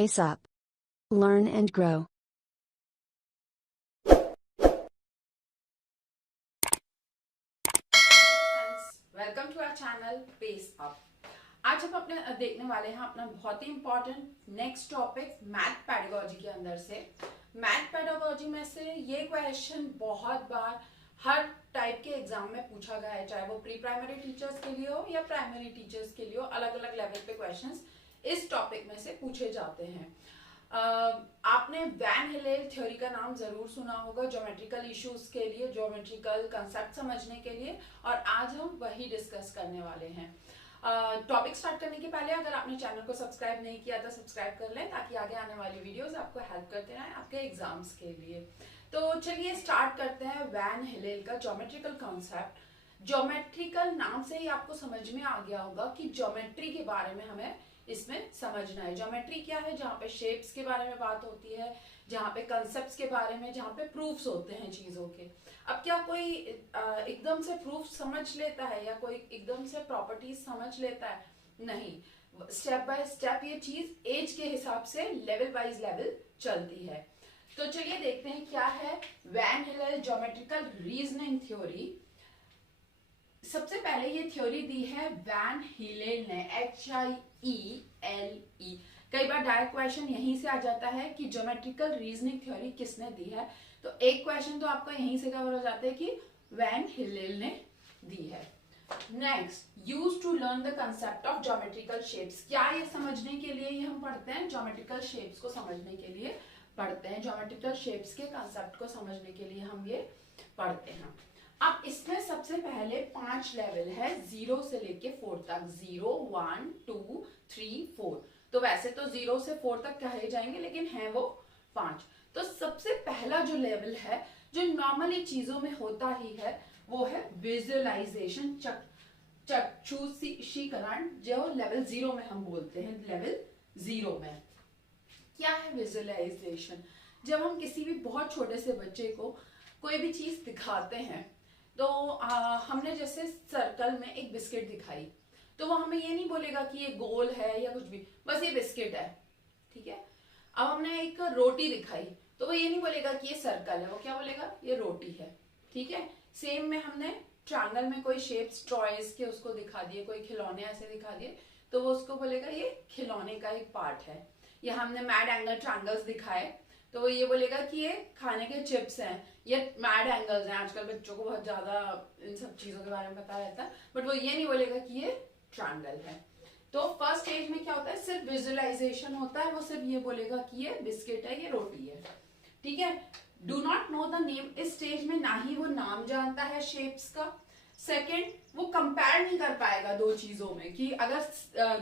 pace up. Learn and grow. Welcome to our channel pace up. आज हम अपने देखने वाले हैं अपना बहुत ही important next topic math pedagogy के अंदर से। मैथ पेडागोजी में से ये क्वेश्चन बहुत बार हर टाइप के एग्जाम में पूछा गया है, चाहे वो प्री प्राइमरी टीचर्स के लिए हो या प्राइमरी टीचर्स के लिए हो। अलग अलग लेवल पे क्वेश्चंस इस टॉपिक में से पूछे जाते हैं। आपने वैन हिलेल थ्योरी का नाम जरूर सुना होगा ज्योमेट्रिकल इश्यूज के लिए, ज्योमेट्रिकल कंसेप्ट समझने के लिए, और आज हम वही डिस्कस करने वाले हैं। टॉपिक स्टार्ट करने के पहले अगर आपने चैनल को सब्सक्राइब नहीं किया तो सब्सक्राइब कर लें, ताकि आगे आने वाली वीडियोस आपको हेल्प करते रहें आपके एग्जाम्स के लिए। तो चलिए स्टार्ट करते हैं वैन हिलेल का ज्योमेट्रिकल कॉन्सेप्ट। ज्योमेट्रिकल नाम से ही आपको समझ में आ गया होगा कि ज्योमेट्री के बारे में हमें इसमें समझना है। ज्योमेट्री क्या है? जहाँ पे शेप्स के बारे में बात होती है, जहाँ पे कंसेप्ट्स के बारे में, जहाँ पे प्रूफ्स होते हैं चीजों के। अब क्या कोई एकदम से प्रूफ समझ लेता है या कोई एकदम से प्रॉपर्टीज समझ लेता है? नहीं, स्टेप बाय स्टेप ये चीज एज के हिसाब से लेवल वाइज लेवल चलती है। तो चलिए देखते हैं क्या है van Hiele geometrical reasoning theory. सबसे पहले ये थ्योरी दी है वैन हिलेल ने, HIELE। कई बार डायरेक्ट क्वेश्चन यहीं से आ जाता है कि ज्योमेट्रिकल रीजनिंग थ्योरी किसने दी है, तो एक क्वेश्चन तो आपका यहीं से कवर हो जाता है कि वैन हिलेल ने दी है। Next, use to learn the concept of geometrical shapes. क्या ये समझने के लिए ही हम पढ़ते हैं? ज्योमेट्रिकल शेप्स को समझने के लिए पढ़ते हैं। ज्योमेट्रिकल शेप्स के कंसेप्ट को समझने के लिए हम ये पढ़ते हैं। अब इसमें सबसे पहले 5 लेवल है 0 से लेके 4 तक। 0, 1, 2, 3, 4। तो वैसे तो 0 से 4 तक कहे जाएंगे, लेकिन है वो 5। तो सबसे पहला जो लेवल है, जो नॉर्मली चीजों में होता ही है, वो है विजुअलाइजेशन, चक्षुषीकरण, जो लेवल 0 में हम बोलते हैं। लेवल 0 में क्या है विजुअलाइजेशन? जब हम किसी भी बहुत छोटे से बच्चे को कोई भी चीज दिखाते हैं, तो हमने जैसे सर्कल में एक बिस्किट दिखाई, तो वो हमें ये नहीं बोलेगा कि ये गोल है या कुछ भी, बस ये बिस्किट है, ठीक है। अब हमने एक रोटी दिखाई, तो वो ये नहीं बोलेगा कि ये सर्कल है, वो क्या बोलेगा? ये रोटी है, ठीक है। सेम में हमने ट्रायंगल में कोई शेप्स टॉयज के उसको दिखा दिए, कोई खिलौने ऐसे दिखा दिए, तो वो उसको बोलेगा ये खिलौने का एक पार्ट है। या हमने मैड एंगल ट्रायंगल्स दिखाए, तो वो ये बोलेगा कि ये खाने के चिप्स हैं, ये मैड एंगल्स हैं। आजकल बच्चों को बहुत ज्यादा इन सब चीजों के बारे में पता रहता है, बट वो ये नहीं बोलेगा कि ये ट्रायंगल है। तो फर्स्ट स्टेज में क्या होता है? सिर्फ विजुअलाइजेशन होता है। वो सिर्फ ये बोलेगा कि ये बिस्किट है, ये रोटी है, ठीक है। Do not know the name. इस स्टेज में ना ही वो नाम जानता है शेप्स का। सेकेंड, वो कंपेयर नहीं कर पाएगा दो चीजों में कि अगर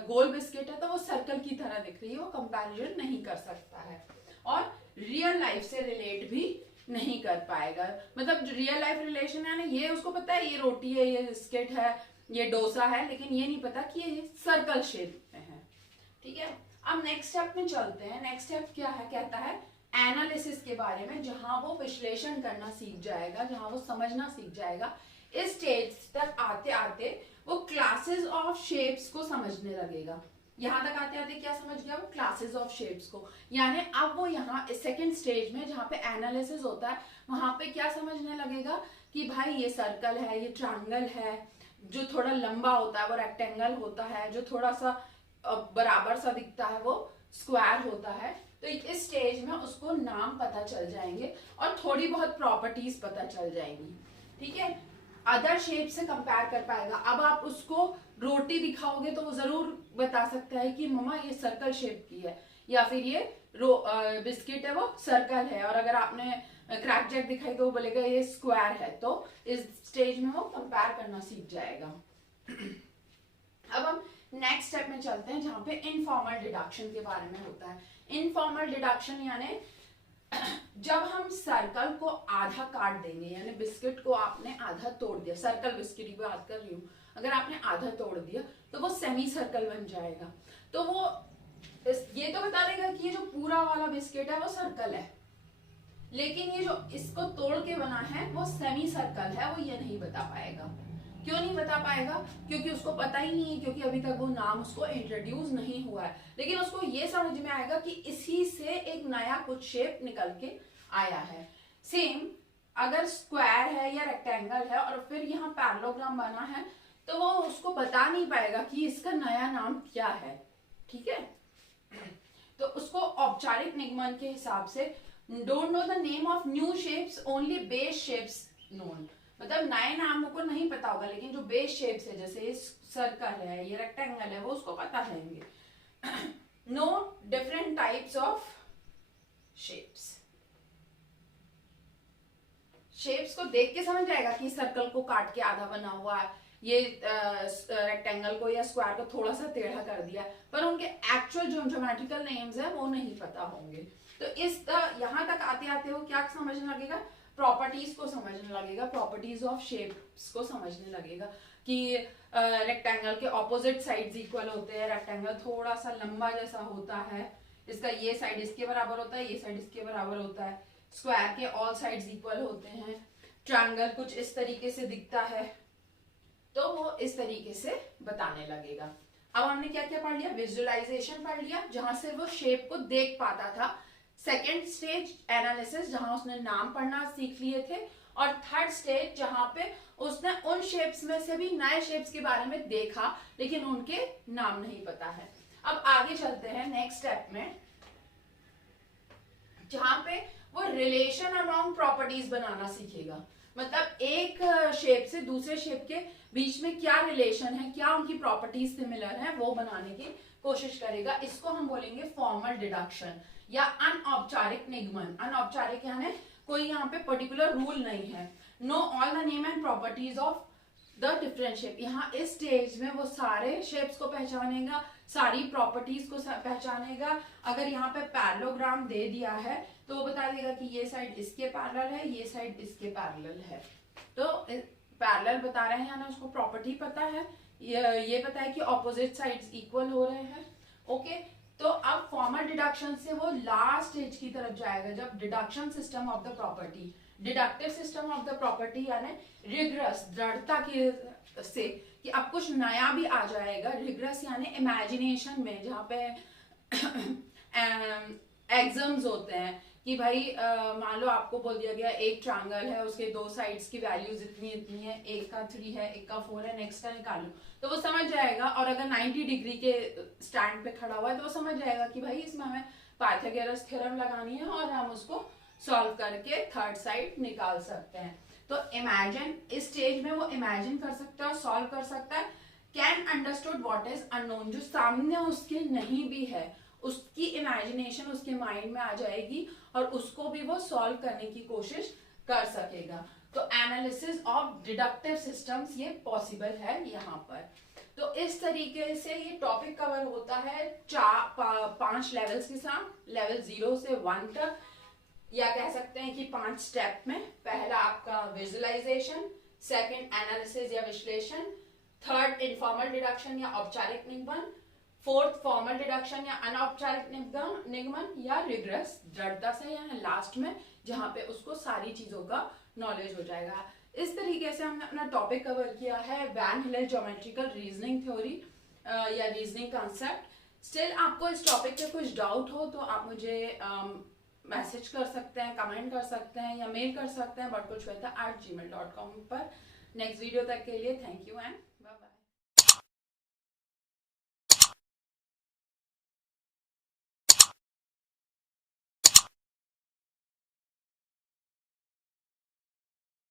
गोल बिस्किट है तो वो सर्कल की तरह दिख रही है, वो कंपैरिजन नहीं कर सकता है। और रियल लाइफ से रिलेट भी नहीं कर पाएगा। मतलब रियल लाइफ रिलेशन है ना, ये उसको पता है ये रोटी है, ये बिस्किट है, ये डोसा है, लेकिन ये नहीं पता कि ये सर्कल शेप में है, ठीक है। अब नेक्स्ट स्टेप में चलते हैं। नेक्स्ट स्टेप क्या है? कहता है एनालिसिस के बारे में, जहां वो विश्लेषण करना सीख जाएगा, जहां वो समझना सीख जाएगा। इस स्टेज तक आते आते वो क्लासेस ऑफ शेप्स को समझने लगेगा। यहां तक आते आते क्या समझ गया वो? क्लासेस ऑफ शेप्स को। यानी अब वो यहाँ सेकंड स्टेज में जहाँ पे एनालिसिस होता है, वहां पे क्या समझने लगेगा कि भाई ये सर्कल है, ये ट्रायंगल है, जो थोड़ा लंबा होता है वो रेक्टेंगल होता है, जो थोड़ा सा बराबर सा दिखता है वो स्क्वायर होता है। तो इस स्टेज में उसको नाम पता चल जाएंगे और थोड़ी बहुत प्रॉपर्टीज पता चल जाएंगी, ठीक है। अदर शेप से कंपेयर कर पाएगा। अब आप उसको रोटी दिखाओगे तो वो जरूर बता सकता है कि मम्मा ये सर्कल शेप की है, या फिर ये बिस्किट है वो सर्कल है। और अगर आपने क्रैक जैक दिखाई तो वो बोलेगा ये स्क्वायर है। तो इस स्टेज में वो कंपेयर करना सीख जाएगा। अब हम नेक्स्ट स्टेप में चलते हैं, जहां पे इनफॉर्मल डिडक्शन के बारे में होता है। इनफॉर्मल डिडक्शन यानी जब हम सर्कल को आधा काट देंगे, यानी बिस्किट को आपने आधा तोड़ दिया, सर्कल बिस्किट की बात कर रही हूँ, अगर आपने आधा तोड़ दिया तो वो सेमी सर्कल बन जाएगा। तो वो ये तो बता देगा कि ये जो पूरा वाला बिस्किट है वो सर्कल है, लेकिन ये जो इसको तोड़ के बना है वो सेमी सर्कल है, वो ये नहीं बता पाएगा। क्यों नहीं बता पाएगा? क्योंकि उसको पता ही नहीं है, क्योंकि अभी तक वो नाम उसको इंट्रोड्यूस नहीं हुआ है। लेकिन उसको ये समझ में आएगा कि इसी से एक नया कुछ शेप निकल के आया है। सेम अगर स्क्वायर है या रेक्टेंगल है और फिर यहाँ पैरेललोग्राम बना है, तो वो उसको बता नहीं पाएगा कि इसका नया नाम क्या है। ठीक है, तो उसको औपचारिक निगमन के हिसाब से don't know the name of new shapes, only base shapes known, मतलब नए नामों को नहीं पता होगा, लेकिन जो बेस शेप्स है, जैसे ये सर्कल है, ये रेक्टेंगल है, वो उसको पता रहेंगे। Know different types of shapes. Shapes को देख के समझ जाएगा कि सर्कल को काट के आधा बना हुआ है, ये रेक्टेंगल को या स्क्वायर को थोड़ा सा टेढ़ा कर दिया, पर उनके एक्चुअल जो ज्योमेट्रिकल नेम्स है वो नहीं पता होंगे। तो इस यहाँ तक आते आते वो क्या समझने लगेगा? प्रॉपर्टीज को समझने लगेगा, प्रॉपर्टीज ऑफ शेप्स को समझने लगेगा कि रेक्टेंगल के ऑपोजिट साइड्स इक्वल होते हैं, रेक्टेंगल थोड़ा सा लंबा जैसा होता है, इसका ये साइड इसके बराबर होता है, ये साइड इसके बराबर होता है, स्क्वायर के ऑल साइड्स इक्वल होते हैं, ट्रायंगल कुछ इस तरीके से दिखता है, तो वो इस तरीके से बताने लगेगा। अब हमने क्या क्या पढ़ लिया? विजुअलाइजेशन पढ़ लिया, जहां से वो शेप को देख पाता था। सेकेंड स्टेज एनालिसिस, जहां उसने नाम पढ़ना सीख लिए थे। और थर्ड स्टेज जहां पे उसने उन शेप्स में से भी नए शेप्स के बारे में देखा, लेकिन उनके नाम नहीं पता है। अब आगे चलते हैं नेक्स्ट स्टेप में, जहां पे वो रिलेशन अमॉन्ग प्रॉपर्टीज बनाना सीखेगा। मतलब एक शेप से दूसरे शेप के बीच में क्या रिलेशन है, क्या उनकी प्रॉपर्टीज सिमिलर है, वो बनाने की कोशिश करेगा। इसको हम बोलेंगे फॉर्मल डिडक्शन या अनौपचारिक निगमन। अनौपचारिक यानी कोई यहाँ पे पर्टिकुलर रूल नहीं है। Know all the name and properties of the different shape. यहाँ इस स्टेज में वो सारे शेप्स को पहचानेगा, सारी प्रॉपर्टीज को पहचानेगा। अगर यहाँ पे पैरेललोग्राम दे दिया है तो वो बता देगा कि ये साइड इसके पैरेलल है, ये साइड इसके पैरेलल है। तो पैरेलल बता रहे हैं, यानी उसको प्रॉपर्टी पता है, ये पता है कि ऑपोजिट साइड्स इक्वल हो रहे हैं। ओके, तो अब फॉर्मल डिडक्शन से वो लास्ट स्टेज की तरफ जाएगा, जब deduction system of the property, deductive system of the property यानी रिग्रेस, दृढ़ता की से कि अब कुछ नया भी आ जाएगा। रिग्रेस यानी इमेजिनेशन में, जहाँ पे एग्जाम्स होते हैं कि भाई मान लो आपको बोल दिया गया एक ट्रायंगल है, उसके दो साइड्स की वैल्यूज इतनी इतनी है, एक का 3 है, एक का 4 है, नेक्स्ट का निकालो, तो वो समझ जाएगा। और अगर 90 डिग्री के स्टैंड पे खड़ा हुआ है तो वो समझ जाएगा कि भाई इसमें हमें पाइथागोरस थ्योरम लगानी है और हम उसको सॉल्व करके थर्ड साइड निकाल सकते हैं। तो इमेजिन, इस स्टेज में वो इमेजिन कर सकता है, सॉल्व कर सकता है। Can understood what is unknown, जो सामने उसके नहीं भी है, उसकी इमेजिनेशन उसके माइंड में आ जाएगी और उसको भी वो सॉल्व करने की कोशिश कर सकेगा। तो एनालिसिस ऑफ डिडक्टिव सिस्टम्स ये पॉसिबल है यहाँ पर। तो इस तरीके से ये टॉपिक कवर होता है 5 लेवल्स के साथ, लेवल 0 से 1 तक, या कह सकते हैं कि 5 स्टेप में। पहला आपका विजुअलाइजेशन, सेकंड एनालिसिस या विश्लेषण, थर्ड इनफॉर्मल डिडक्शन या औपचारिक निगमन, फोर्थ फॉर्मल डिडक्शन या अनौपचारिक निगमन या रिग्रेस, दृढ़ता से, या लास्ट में जहां पे उसको सारी चीजों का नॉलेज हो जाएगा। इस तरीके से हमने अपना टॉपिक कवर किया है van Hiele geometrical reasoning theory या रीजनिंग कॉन्सेप्ट। स्टिल आपको इस टॉपिक पे कुछ डाउट हो तो आप मुझे मैसेज कर सकते हैं, कमेंट कर सकते हैं या मेल कर सकते हैं butkulshweta@gmail.com पर। नेक्स्ट वीडियो तक के लिए थैंक यू एंड